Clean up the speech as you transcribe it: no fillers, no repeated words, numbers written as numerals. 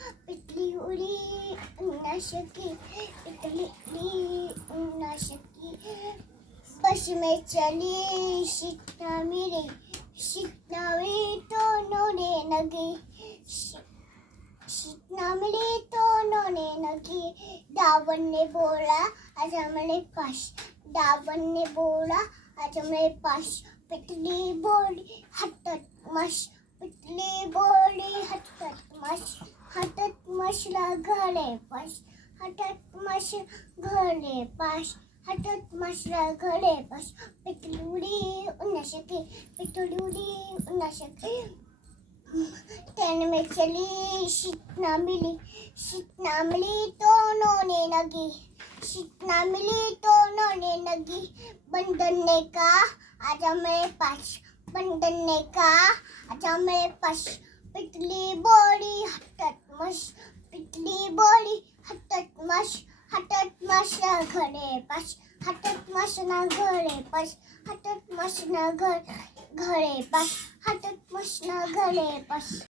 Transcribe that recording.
पिटली उडी नशकी, पिटली उडी नशकी, बस में चली सीखना मिली, सीखना मिली तो नोने लगी, सीखना मिली तो नोने लगी। डावन ने बोला आजा मेरे पास, डावन ने बोला आजा मेरे पास, पिटली बोली हटत मश, पिटली बोली हटत मश, हटत मशला घरे पास, हटत मश घरे पास, हटत मशला घरे पास, पिटली उडी नशकी, पिटली उडी नशकी, ट्रेन में चली सीखना मिली तो नोने लगी, सीखना मिली तो नोने लगी। बंदर ने कहा आजा मेरे पास, बंदर ने कहा आजा मेरे पास, पिटली बोली हटत मश, पिटली बोली हटत मश, हटत मश ना घरे पास, हटत मश ना घरे पास, हटत मश ना घरे पास, हटत मश ना घरे पास।